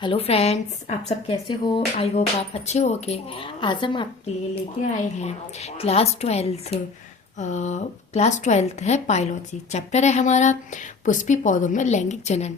Hello friends, आप सब कैसे हो। आई होप आप अच्छे होगे। आज हम आपके लिए लेके आए हैं क्लास ट्वेल्थ है बायोलॉजी। चैप्टर है हमारा पुष्पी पौधों में लैंगिक जनन।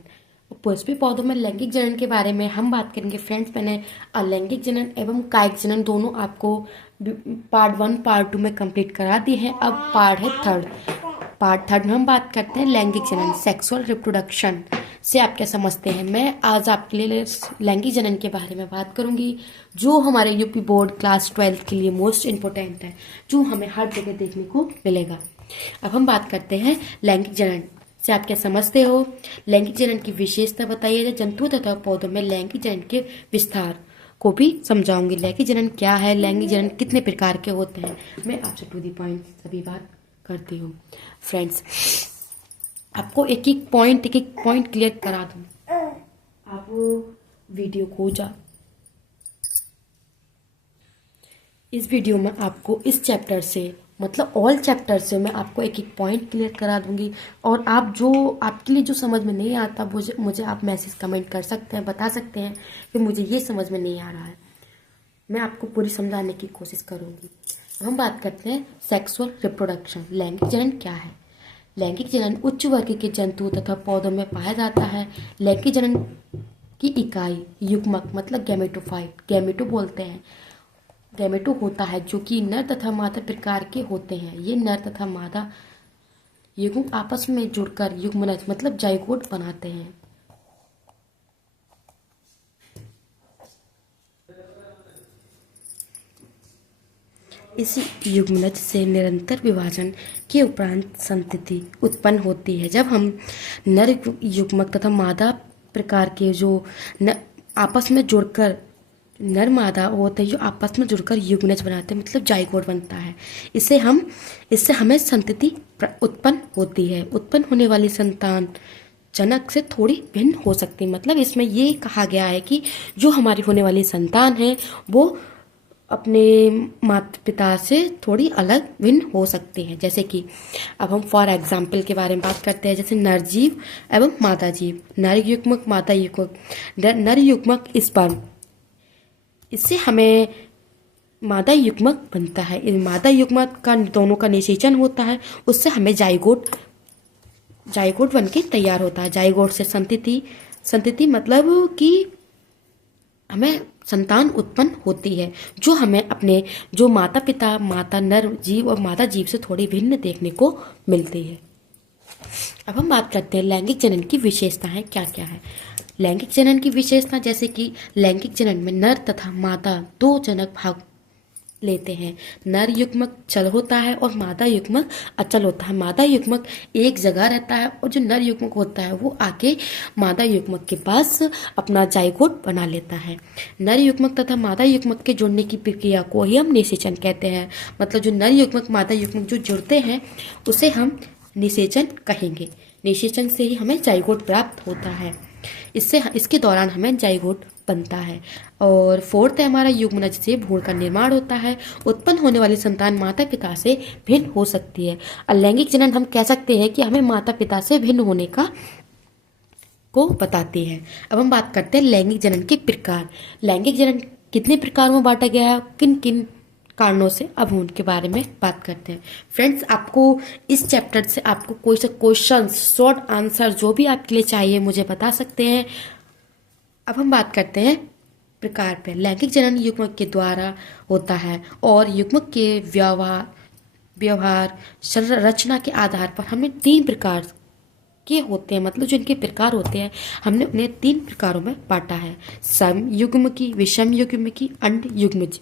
पुष्पी पौधों में लैंगिक जनन के बारे में हम बात करेंगे। फ्रेंड्स, मैंने अलैंगिक जनन एवं कायिक जनन दोनों आपको पार्ट 1 पार्ट 2 में कंप्लीट करा दी है। अब पार्ट थर्ड में हम बात करते हैं लैंगिक जनन, सेक्सुअल रिप्रोडक्शन से आप क्या समझते हैं। मैं आज आपके लिए लैंगिक जनन के बारे में बात करूंगी, जो हमारे यूपी बोर्ड क्लास 12 के लिए मोस्ट इम्पोर्टेंट है, जो हमें हर जगह देखने को मिलेगा। अब हम बात करते हैं लैंगिक जनन से आप क्या समझते हो। लैंगिक जनन की विशेषता बताइए। जंतुओं तथा पौधों में लैंगिक जनन के विस्तार को भी समझाऊंगी। लैंगिक जनन क्या है, लैंगिक जनन कितने प्रकार के होते हैं, मैं आपसे टू दी पॉइंट सभी बात करती हूँ। फ्रेंड्स, आपको एक एक पॉइंट क्लियर करा दूँ। आप वीडियो को इस वीडियो में आपको इस चैप्टर से मतलब ऑल चैप्टर से मैं आपको एक एक पॉइंट क्लियर करा दूंगी। और आप जो आपके लिए जो समझ में नहीं आता मुझे आप मैसेज कमेंट कर सकते हैं, बता सकते हैं कि मुझे ये समझ में नहीं आ रहा है। मैं आपको पूरी समझाने की कोशिश करूंगी। अब हम बात करते हैं सेक्सुअल रिप्रोडक्शन। लैंगिक जनन क्या है। लैंगिक जनन उच्च वर्ग के जंतु तथा पौधों में पाया जाता है। लैंगिक जनन की इकाई युग्मक मतलब गैमेटोफाइट, गैमेटो बोलते हैं। गैमेटो होता है जो कि नर तथा मादा प्रकार के होते हैं। ये नर तथा मादा युग्म आपस में जुड़कर युग्मनज मतलब जाइगोट बनाते हैं। इस युग्मनज से निरंतर विभाजन के उपरांत संतति उत्पन्न होती है। जब हम नर युग्मक तथा मादा प्रकार के जो आपस में जुड़कर नर मादा होते हैं, जो आपस में जुड़कर युग्मनज बनाते हैं मतलब जाइगोट बनता है। इससे हमें संतति उत्पन्न होती है। उत्पन्न होने वाली संतान जनक से थोड़ी भिन्न हो सकती है। मतलब इसमें ये कहा गया है कि जो हमारी होने वाली संतान है वो अपने माता पिता से थोड़ी अलग भिन्न हो सकते हैं। जैसे कि अब हम फॉर एग्जाम्पल के बारे में बात करते हैं, जैसे नरजीव एवं मादा जीव। नर युग्मक मादा युग्मक। नर युग्मक स्पर्म, इससे हमें मादा युग्मक बनता है। इस मादा युग्मक का दोनों का निषेचन होता है, उससे हमें जाइगोट बन के तैयार होता है। जाइगोट से संतति मतलब कि हमें संतान उत्पन्न होती है, जो हमें अपने जो माता पिता माता नर जीव और मादा जीव से थोड़ी भिन्न देखने को मिलती है। अब हम बात करते हैं लैंगिक जनन की विशेषताएं क्या क्या है। लैंगिक जनन की विशेषता, जैसे कि लैंगिक जनन में नर तथा मादा दो जनक भाग लेते हैं। नर युग्मक चल होता है और मादा युग्मक अचल होता है। मादा युग्मक एक जगह रहता है और जो नर युग्मक होता है वो आके मादा युग्मक के पास अपना जाइगोट बना लेता है। नर युग्मक तथा मादा युग्मक के जुड़ने की प्रक्रिया को ही हम निषेचन कहते हैं। मतलब जो नर युग्मक मादा युग्मक जो जुड़ते हैं उसे हम निषेचन कहेंगे। निषेचन से ही हमें जाइगोट प्राप्त होता है। इसके दौरान हमें जाइगोट बनता है। और फोर्थ है हमारा युग्मनज से भ्रूण का निर्माण होता है। उत्पन्न होने वाली संतान माता पिता से भिन्न हो सकती है। अलैंगिक जनन हम कह सकते हैं कि हमें माता पिता से भिन्न होने को बताती है। अब हम बात करते हैं लैंगिक जनन के प्रकार। लैंगिक जनन कितने प्रकारों में बांटा गया है, किन किन कारणों से, अब हम उनके बारे में बात करते हैं। फ्रेंड्स, आपको इस चैप्टर से आपको कोई सा क्वेश्चन शॉर्ट आंसर जो भी आपके लिए चाहिए मुझे बता सकते हैं। अब हम बात करते हैं प्रकार पे। लैंगिक जनन युग्मक के द्वारा होता है और युग्मक के व्यवहार रचना के आधार पर हमें 3 प्रकार के होते हैं। मतलब जो इनके प्रकार होते हैं हमने उन्हें 3 प्रकारों में बांटा है। सम युग्मकी, विषम युग्मकी, अंड युग्मज।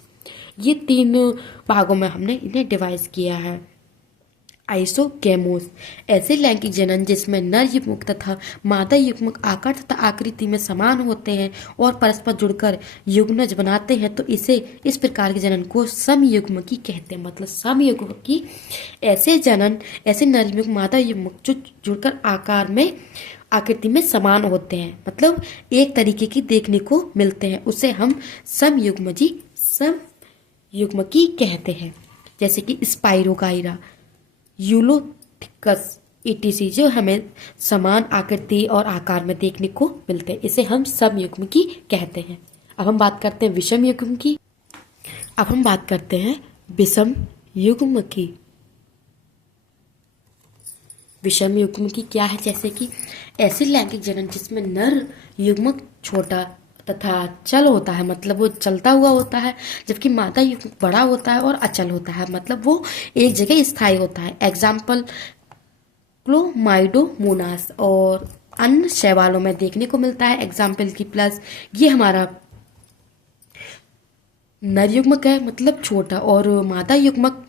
ये 3 भागों में हमने इन्हें डिवाइड किया है। आइसोगैमोस, ऐसे लैंगिक जनन जिसमें नर युग्मक तथा मादा युग्मक आकार तथा आकृति में समान होते हैं और परस्पर जुड़कर युग्मनज बनाते हैं, तो इस प्रकार के जनन को समयुग्मकी कहते हैं। मतलब समयुग्मकी ऐसे नर युग्मक मादा युग्मक जो जुड़कर आकृति में समान होते हैं, मतलब एक तरीके की देखने को मिलते हैं, उसे हम समयुग्मकी कहते हैं। जैसे कि स्पाइरोगाइरा, यूलोथिकस, ईटीसी जो हमें समान आकृति और आकार में देखने को मिलते हैं, इसे हम समयुग्म की कहते हैं। अब हम बात करते हैं विषम युग्म की। अब हम बात करते हैं विषम युग्म की। विषम युग्म की क्या है? जैसे कि ऐसे लैंगिक जनन जिसमें नर युग्मक छोटा तथा चल होता है, मतलब वो चलता हुआ होता है, जबकि मादा युग्मक बड़ा होता है और अचल होता है, मतलब वो एक जगह स्थायी होता है। एग्जाम्पल क्लोमाइडोमोनास और अन्य शैवालों में देखने को मिलता है। एग्जाम्पल की प्लस ये हमारा नर युग्मक है, मतलब छोटा, और मादा युग्मक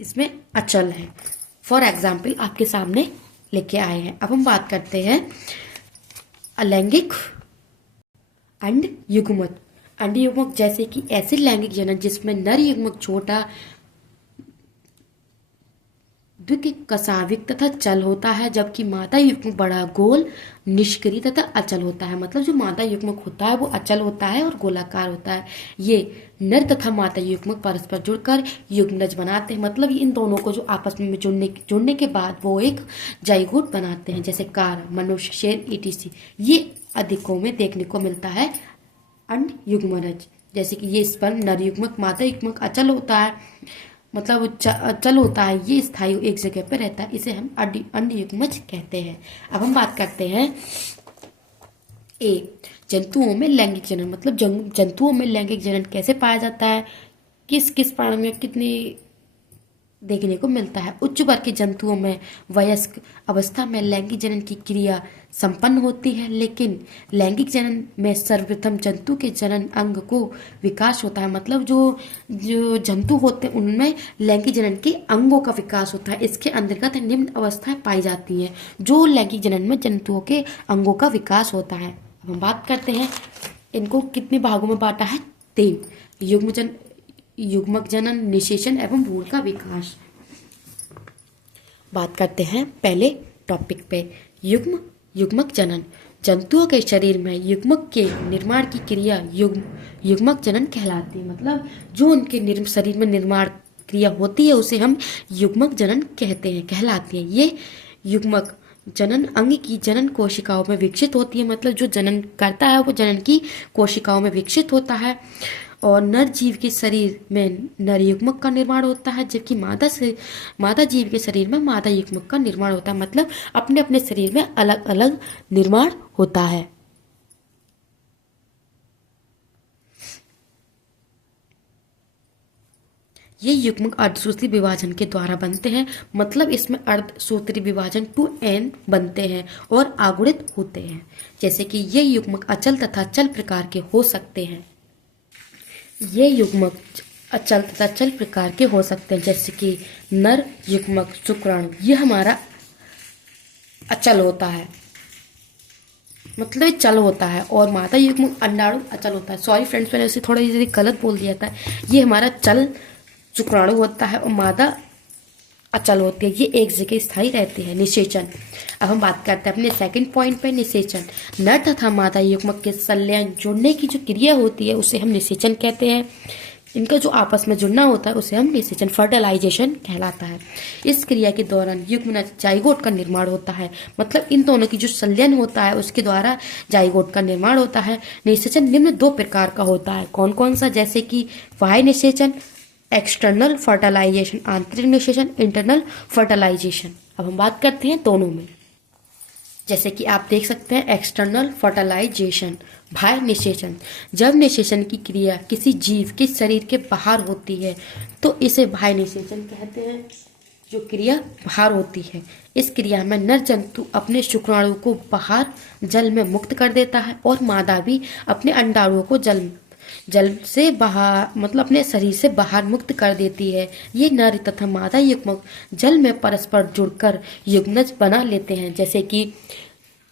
इसमें अचल है। फॉर एग्जाम्पल आपके सामने लेके आए हैं। अब हम बात करते हैं अलैंगिक अंड युग्मक। अंड युग्मक जैसे कि ऐसे लैंगिक जनन जिसमें नर युग्मक छोटा, द्विकशाविक तथा चल होता है, जबकि मादा युग्मक बड़ा, गोल, निष्क्रिय तथा अचल होता है। मतलब जो मादा युग्मक होता है वो अचल होता है और गोलाकार होता है। ये नर तथा मादा युग्मक परस्पर जुड़कर युग्मनज बनाते हैं, मतलब इन दोनों को जो आपस में जुड़ने के बाद वो एक जाइगोट बनाते हैं, जैसे कार, मनुष्य, शेर, ईटीसी। ये अधिकों में देखने को मिलता है अंड युग्मनज। जैसे कि ये स्पर्म नर युग्मक, मादा युग्मक अचल होता है, मतलब अचल होता है, ये स्थायी एक जगह पर रहता है, इसे हम अंड युग्मज कहते हैं। अब हम बात करते हैं जंतुओं में लैंगिक जनन। मतलब जंतुओं में लैंगिक जनन कैसे पाया जाता है, किस किस प्राणी में कितने देखने को मिलता है। उच्च वर्ग के जंतुओं में वयस्क अवस्था में लैंगिक जनन की क्रिया संपन्न होती है, लेकिन लैंगिक जनन में सर्वप्रथम जंतु के जनन अंग को विकास होता है। मतलब जो जंतु होते हैं उनमें लैंगिक जनन के अंगों का विकास होता है। इसके अंतर्गत निम्न अवस्थाएं पाई जाती हैं जो लैंगिक जनन में जंतुओं के अंगों का विकास होता है। अब हम बात करते हैं इनको कितने भागों में बांटा है? 3। युग्मक जनन, निषेचन एवं भ्रूण का विकास। बात करते हैं पहले टॉपिक पे, युग्मक जनन। जंतुओं के शरीर में युग्मक के निर्माण की क्रिया युग्मक जनन कहलाती है। मतलब जो उनके शरीर में निर्माण क्रिया होती है उसे हम युग्मक जनन कहलाती है। ये युग्मक जनन अंग की जनन कोशिकाओं में विकसित होती है। मतलब जो जनन करता है वो जनन की कोशिकाओं में विकसित होता है, और नर जीव के शरीर में नर युग्मक का निर्माण होता है, जबकि मादा जीव के शरीर में मादा युग्मक का निर्माण होता है। मतलब अपने अपने शरीर में अलग अलग निर्माण होता है। ये युग्मक अर्धसूत्री विभाजन के द्वारा बनते हैं। मतलब इसमें अर्धसूत्री विभाजन 2n बनते हैं और आगुणित होते हैं। जैसे कि ये युग्मक अचल तथा चल प्रकार के हो सकते हैं। ये युग्मक अचल तथा चल प्रकार के हो सकते हैं, जैसे कि नर युग्मक शुक्राणु, ये हमारा अचल होता है, मतलब चल होता है, और मादा युग्मक अंडाणु अचल होता है। सॉरी फ्रेंड्स, मैंने उसे थोड़ा गलत बोल दिया था। ये हमारा चल शुक्राणु होता है और मादा अचल होती है, ये एक जगह स्थायी रहती है। निषेचन। अब हम बात करते हैं अपने सेकंड पॉइंट पे, निषेचन। नर तथा मादा युग्मक के संलयन जोड़ने की जो क्रिया होती है उसे हम निषेचन कहते हैं। इनका जो आपस में जुड़ना होता है उसे हम निषेचन, फर्टिलाइजेशन कहलाता है। इस क्रिया के दौरान युग्मनज जाइगोट का निर्माण होता है। मतलब इन दोनों की जो संलयन होता है उसके द्वारा जाइगोट का निर्माण होता है। निषेचन निम्न 2 प्रकार का होता है। कौन कौन सा? जैसे कि बाह्य निषेचन, एक्सटर्नल फर्टिलाइजेशन, आंतरिक निषेचन, इंटरनल फर्टिलाइजेशन। अब हम बात करते हैं दोनों में। जैसे कि आप देख सकते हैं एक्सटर्नल फर्टिलाइजेशन, बाह्य निषेचन। जब निषेचन की क्रिया किसी जीव के शरीर के बाहर होती है तो इसे बाह्य निषेचन कहते हैं। जो क्रिया बाहर होती है, इस क्रिया में नर जंतु अपने शुक्राणु को बाहर जल में मुक्त कर देता है और मादा भी अपने अंडाणुओं को जल से बाहर, मतलब अपने शरीर से बाहर मुक्त कर देती है। ये नर तथा मादा युग्मक जल में परस्पर जुड़कर युग्मनज बना लेते हैं। जैसे कि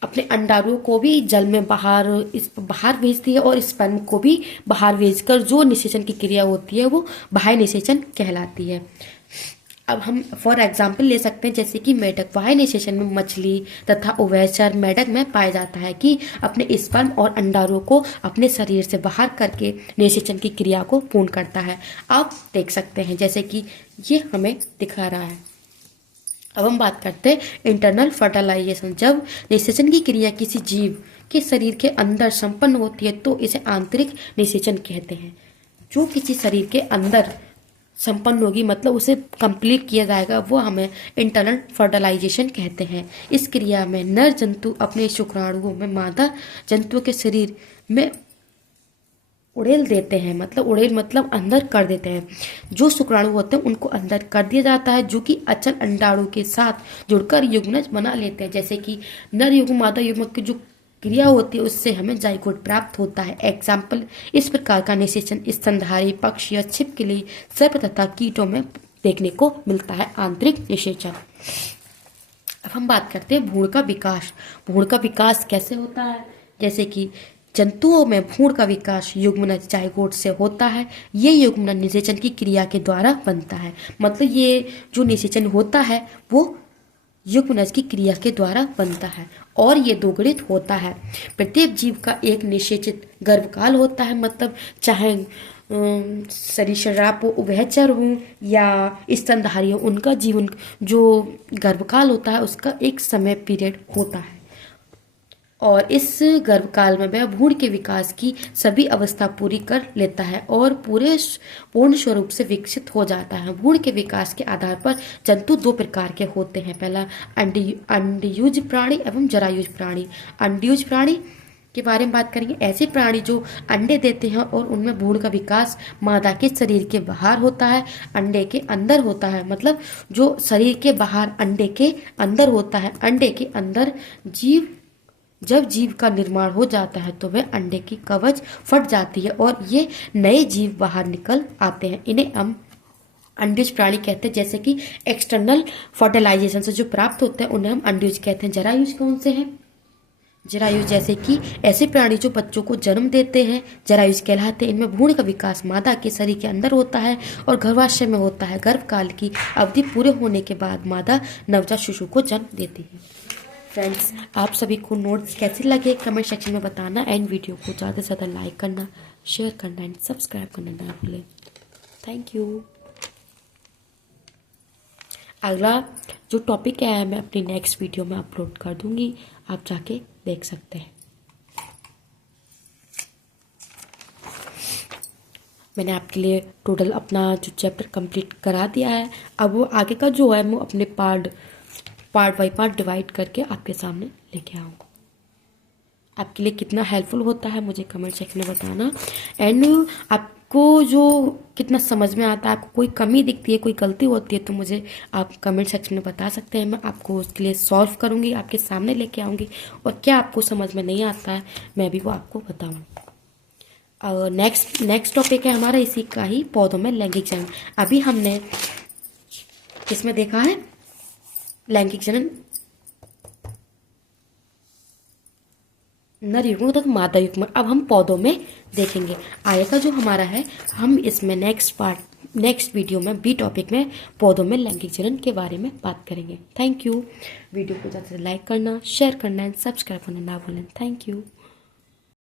अपने अंडाणुओं को भी जल में बाहर भेजती है और स्पर्म को भी बाहर भेजकर जो निषेचन की क्रिया होती है वो बाह्य निषेचन कहलाती है। अब हम फॉर एग्जाम्पल ले सकते हैं, जैसे कि मेढक। बाह्य निषेचन में मछली तथा उभयचर मेढक में पाया जाता है कि अपने स्पर्म और अंडाणुओं को अपने शरीर से बाहर करके निषेचन की क्रिया को पूर्ण करता है। आप देख सकते हैं जैसे कि ये हमें दिखा रहा है। अब हम बात करते हैं इंटरनल फर्टिलाइजेशन। जब निषेचन की क्रिया किसी जीव के शरीर के अंदर संपन्न होती है तो इसे आंतरिक निषेचन कहते हैं। जो किसी शरीर के अंदर संपन्न होगी मतलब उसे कंप्लीट किया जाएगा, वो हमें इंटरनल फर्टिलाइजेशन कहते हैं। इस क्रिया में नर जंतु अपने शुक्राणुओं में मादा जंतुओं के शरीर में उड़ेल देते हैं, मतलब उड़ेल मतलब अंदर कर देते हैं। जो शुक्राणु होते हैं उनको अंदर कर दिया जाता है, जो कि अचल अंडाणु के साथ जुड़कर युग्मनज बना लेते हैं। जैसे कि नर युग्म मादा युग्म की जो क्रिया होती है उससे हमें जाइगोट प्राप्त होता है। एग्जाम्पल, इस प्रकार का निषेचन स्तनधारी पक्षी या छिपकली सर्प तथा कीटों में देखने को मिलता है, आंतरिक निषेचन। अब हम बात करते हैं भ्रूण का विकास। भ्रूण का विकास कैसे होता है? जैसे कि जंतुओं में भ्रूण का विकास युग्मनज जाइगोट से होता है। ये युग्मनज निषेचन की क्रिया के द्वारा बनता है, मतलब ये जो निषेचन होता है वो युग्मनज की क्रिया के द्वारा बनता है और ये दोगुणित होता है। प्रत्येक जीव का एक निषेचित गर्भकाल होता है, मतलब चाहे सरीसृप हो, उभयचर हो या स्तनधारी हो, उनका जीवन जो गर्भकाल होता है उसका एक समय पीरियड होता है और इस गर्भकाल में वह भ्रूण के विकास की सभी अवस्था पूरी कर लेता है और पूर्ण स्वरूप से विकसित हो जाता है। भ्रूण के विकास के आधार पर जंतु दो प्रकार के होते हैं। पहला अंडयुज प्राणी एवं जरायुज प्राणी। अंडयुज प्राणी के बारे में बात करेंगे। ऐसे प्राणी जो अंडे देते हैं और उनमें भ्रूण का विकास मादा के शरीर के बाहर होता है, अंडे के अंदर होता है, मतलब जो शरीर के बाहर अंडे के अंदर होता है। अंडे के अंदर जब जीव का निर्माण हो जाता है तो वह अंडे की कवच फट जाती है और ये नए जीव बाहर निकल आते हैं। इन्हें हम अंडयुज प्राणी कहते हैं। जैसे कि एक्सटर्नल फर्टिलाइजेशन से जो प्राप्त होते हैं उन्हें हम अंडयुज कहते हैं। जरायुज कौन से हैं? जरायुज जैसे कि ऐसे प्राणी जो बच्चों को जन्म देते हैं जरायुज कहलाते हैं। इनमें भ्रूण का विकास मादा के शरीर के अंदर होता है और गर्भाशय में होता है। गर्भकाल की अवधि पूरे होने के बाद मादा नवजात शिशु को जन्म देती है। फ्रेंड्स, आप सभी को नोट्स कैसे लगे कमेंट सेक्शन में बताना एंड वीडियो को ज़्यादा से ज़्यादा लाइक करना, शेयर करना एंड सब्सक्राइब करना ना भूलें। Thank you. अगला जो टॉपिक है मैं अपनी नेक्स्ट वीडियो में अपलोड कर दूंगी, आप जाके देख सकते हैं। मैंने आपके लिए टोटल अपना जो चैप्टर कंप्लीट करा दिया है। अब वो आगे का जो है वो अपने पार्ट बाई पार्ट डिवाइड करके आपके सामने लेके आऊँगा। आपके लिए कितना हेल्पफुल होता है मुझे कमेंट सेक्शन में बताना एंड आपको जो कितना समझ में आता है, आपको कोई कमी दिखती है, कोई गलती होती है तो मुझे आप कमेंट सेक्शन में बता सकते हैं। मैं आपको उसके लिए सॉल्व करूँगी, आपके सामने लेके आऊँगी और क्या आपको समझ में नहीं आता है मैं भी वो आपको बताऊँ। नेक्स्ट टॉपिक है हमारा इसी का ही, पौधों में लैंगिक जनन। अभी हमने इसमें देखा है लैंगिक जनन नर युग्म तथा मादा युग्म। अब हम पौधों में देखेंगे। आगे का जो हमारा है हम इसमें नेक्स्ट वीडियो में बी टॉपिक में पौधों में लैंगिक जनन के बारे में बात करेंगे। Thank you. वीडियो को ज़्यादा से लाइक करना, शेयर करना एंड सब्सक्राइब करना ना भूलें। Thank you.